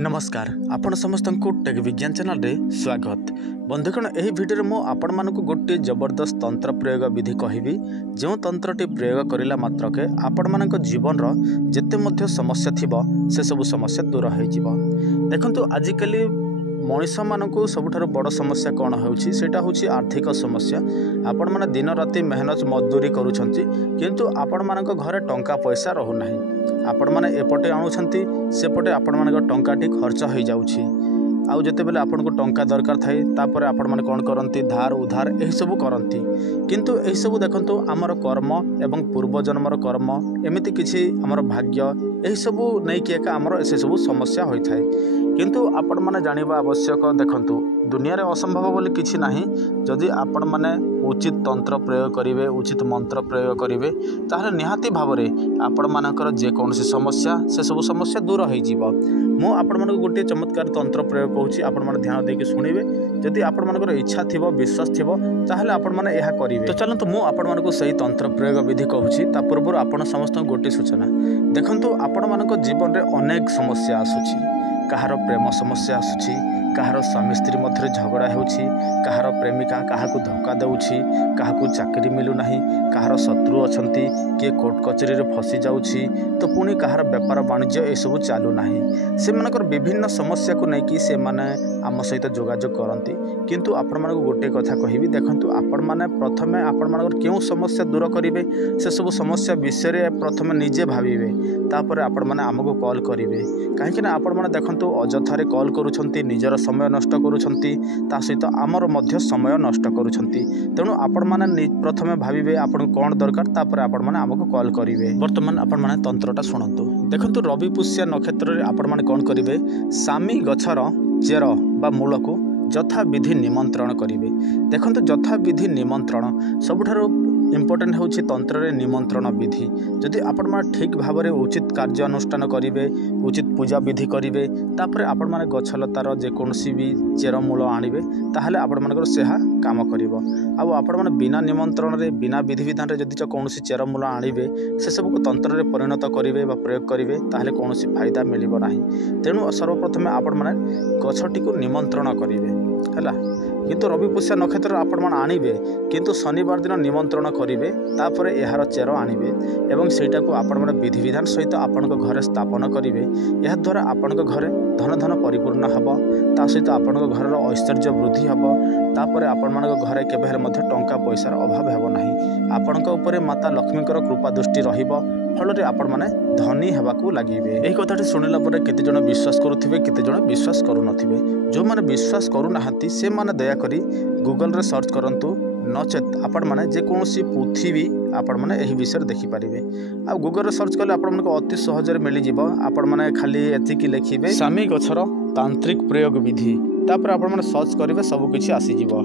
नमस्कार आपण समस्त को टेक विज्ञान चैनल रे स्वागत। बंधुगण एही वीडियो मो आपण मानक गोटे जबरदस्त तंत्र प्रयोग विधि कहबी जो तंत्रटी प्रयोग करिला मात्रके आपण मानक जीवन रो जेते मध्य समस्या थिबो से सब समस्या दूर हो जिवो। देखंतु आजिकली मनीष मानक सबुठार बड़ समस्या कौन होउछि सेटा होछि आर्थिक समस्या। आपण माने दिन राति मेहनत मजदूरी करूछंती किंतु आपण मानक घरे टंका पैसा रहू नाही। आपण माने एपटे आणुछंती सेपटे आपण मानक टंकाटी खर्च हो जाउछि। आउ जते बेले आपण को टंका दरकार थाए तापर आपण माने कोन करंती धार उधार एही सब करंती किंतु एही सब देखंतु हमर कर्म एवं पूर्व जन्मर कर्म एमिति किछि हमर भाग्य एही सब नै कि एका हमर एसे सब समस्या होई थाए। किंतु आपण माने जानिबा आवश्यक। देखंतु दुनिया रे असंभव बोली किछि नाही। जदि आपण माने उचित तंत्र प्रयोग करिवे उचित मंत्र प्रयोग करिवे ताहले निहाती भावरे आपण मानकर जे कोनसी समस्या से सब समस्या दूर हो जिवो। मो आपण मानक गोटे चमत्कार तंत्र प्रयोग कहूछि आपण माने ध्यान देके सुनिवे। जदि आपण मानकर इच्छा थिबो विश्वास थिबो ताहले आपण माने एहा करिवे। तो चलंतु मो आपण मानक सही तंत्र प्रयोग विधि कहूछि ता पूर्व आपण समस्त गोटे सूचना देखंतु आपण मानक जीवन रे अनेक समस्या आसुछि। कहार प्रेम समस्या आसुछि कहार स्वामी स्त्री मध्य झगड़ा होउछि कहार प्रेमिका काहाकू धोखा देउछि काहाकू चाकरी मिलु नाही कहार शत्रु अछंती के कोर्ट कचेरी रे फसी जाउछि तो पुणी कहार व्यापार वाणिज्य ए सब चालू नाही। से मानकर विभिन्न समस्या को नै कि से माने आम सहित जोगाजोग करंती। किंतु आपण मानक गोटे कथा कहिबी देखंतु आपण माने प्रथमे आपण मानकर केउ समस्या दूर करिवे से सब समस्या विषय रे प्रथमे निजे भाबिबे तापर आपण माने हमको कॉल करिवे। काहे ना आपण माने देखंतु अजथारे कॉल करूछंती निजर समय नष्ट करूछंती ता सहित आमर मध्य समय नष्ट करूछंती। तेणु आपण माने प्रथमे भाबिबे आपण कोन दरकार तापर आपण माने हमको कॉल करिवे। वर्तमान आपण माने तंत्रटा सुनंतु। देखंतु रवि पुष्य नक्षत्र रे आपण माने कोन करिवे सामी गछर चेर बा मूल को यथा विधि निमंत्रण करिवे। देखंतु यथा विधि निमंत्रण सबुठारो इम्पोर्टेंट होछि तंत्र रे निमंत्रण विधि। जदि आपण माने ठीक भाव में उचित कार्य अनुष्ठान करिवे उचित पूजा विधि करिवे तापर आपण माने गछलतार जे कोनसी भी चेर मूल आनिबे ताहले आपण मानकर सेहा काम करिवो। आ आपण माने बिना निमंत्रण रे बिना विधि विधान रे जदि कोनसी चेर मूल आनिबे से सब को तंत्र रे परिणत करिवे बा प्रयोग करिवे ताहले कोनसी फायदा मिलिबो नाही। तेणु सर्वप्रथम आपण माने गछटी को निमंत्रण करिवे हैला। किंतु रवि पुष्य नक्षत्र आपण माने आनिबे किंतु शनिवार दिन निमंत्रण करिवे तापर एहार चेर आनिबे एवं सेटा को आपण माने विधि विधान सहित आपण घरे स्थापन करिवे। एहा द्वारा आपण घरे धन धन परिपूर्ण हबो ता सहित आपण घर ऐश्वर्य वृद्धि हबो तापर आपण मान घरे केबे मध्य टंका पैसार अभाव हेबो नाही। आपण ऊपर माता लक्ष्मीकर कृपा दृष्टि रहिबो फल आपण माने धनी हेबाकू लागिबे। एही कथाटी सुनिला परे केते जण विश्वास करुथिबे केते जण विश्वास करू नथिबे। जो माने विश्वास करू नाहंती से माने दया करी गूगल रे सर्च करंतु नचेत आपण माने जे कोनसी पृथ्वी आपण माने एही विषय देखि पारिबे। आ गूगल रे सर्च कले आपण माने अति सहज रे मिली जिवो। आपण माने खाली एति की लिखिबे सामी गछर तांत्रिक प्रयोग विधि तापर आपण माने सर्च करिवे सब किछि आसी जिवो।